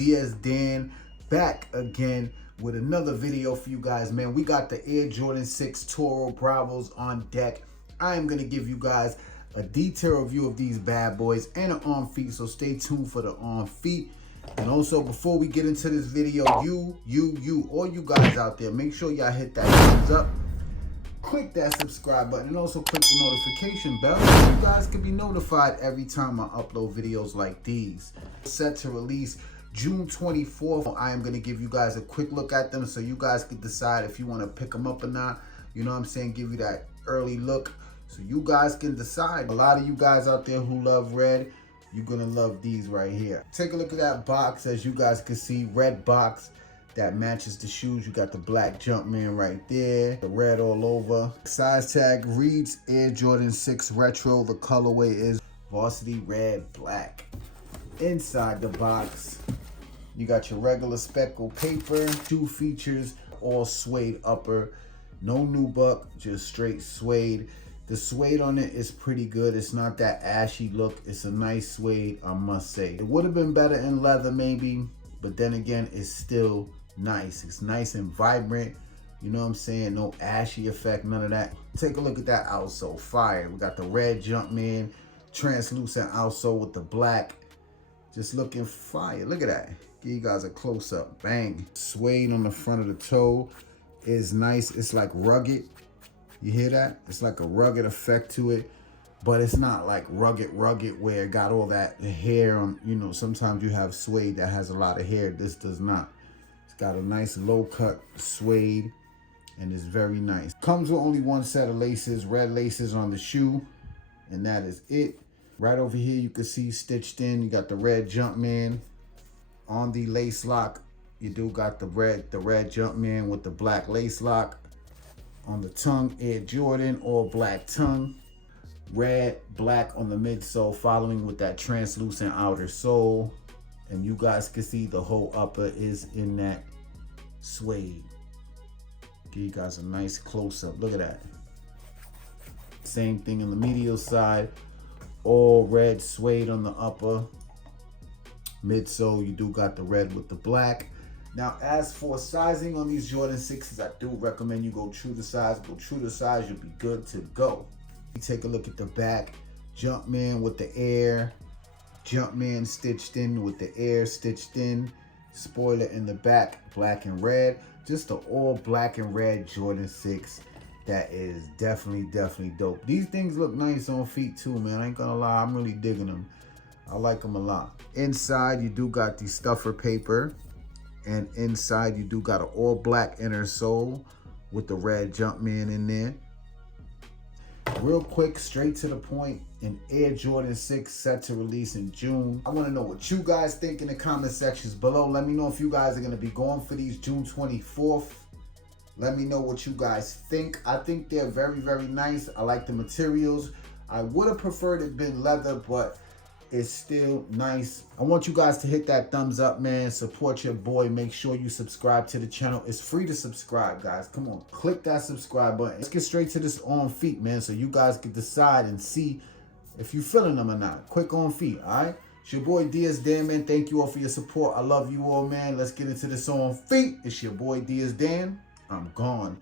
Diaz Dan, back again with another video for you guys, man. We got the Air Jordan 6 Toro Bravos on deck. I am going to give you guys a detailed review of these bad boys and an on feet, so stay tuned for the on feet. And also, before we get into this video, all you guys out there, make sure y'all hit that thumbs up, click that subscribe button, and also click the notification bell so you guys can be notified every time I upload videos like these. Set to release June 24th. I am going to give you guys a quick look at them so you guys can decide if you want to pick them up or not. You know what I'm saying? Give you that early look so you guys can decide. A lot of you guys out there who love red, you're going to love these right here. Take a look at that box. As you guys can see, red box that matches the shoes. You got the black Jumpman right there, the red all over. Size tag reads Air Jordan 6 Retro. The colorway is Varsity Red Black. Inside the box, you got your regular speckle paper. Shoe features, all suede upper. No nubuck, just straight suede. The suede on it is pretty good. It's not that ashy look. It's a nice suede, I must say. It would have been better in leather maybe, but then again, it's still nice. It's nice and vibrant. You know what I'm saying? No ashy effect, none of that. Take a look at that outsole, fire. We got the red Jumpman, translucent outsole with the black. Just looking fire. Look at that. Give you guys a close-up. Bang. Suede on the front of the toe is nice. It's like rugged. You hear that? It's like a rugged effect to it, but it's not like rugged where it got all that hair on. You know, sometimes you have suede that has a lot of hair. This does not. It's got a nice low-cut suede, and it's very nice. Comes with only one set of laces, red laces on the shoe, and that is it. Right over here, you can see stitched in, you got the red Jumpman. On the lace lock, you do got the red Jumpman with the black lace lock. On the tongue, Air Jordan, all black tongue. Red, black on the midsole, following with that translucent outer sole. And you guys can see the whole upper is in that suede. Give you guys a nice close-up. Look at that. Same thing on the medial side. All red suede on the upper. Midsole, you do got the red with the black. Now, as for sizing on these Jordan 6s, I do recommend you go true to size. Go true to size, you'll be good to go. You take a look at the back. Jumpman with the Air. Jumpman stitched in with the Air stitched in. Spoiler in the back, black and red. Just an all black and red Jordan 6. That is definitely dope. These things look nice on feet too, man. I ain't gonna lie, I'm really digging them. I like them a lot. Inside, you do got the stuffer paper. And inside, you do got an all black inner sole with the red Jumpman in there. Real quick, straight to the point, an Air Jordan 6 set to release in June. I want to know what you guys think in the comment sections below. Let me know if you guys are going to be going for these June 24th. Let me know what you guys think. I think they're very nice. I like the materials. I would have preferred it been leather, but it's still nice. I want you guys to hit that thumbs up, man. Support your boy. Make sure you subscribe to the channel. It's free to subscribe, guys. Come on, click that subscribe button. Let's get straight to this on feet, man, so you guys can decide and see if you're feeling them or not. Quick on feet, all right? It's your boy Diaz Dan, man. Thank you all for your support. I love you all, man. Let's get into this on feet. It's your boy Diaz Dan. I'm gone.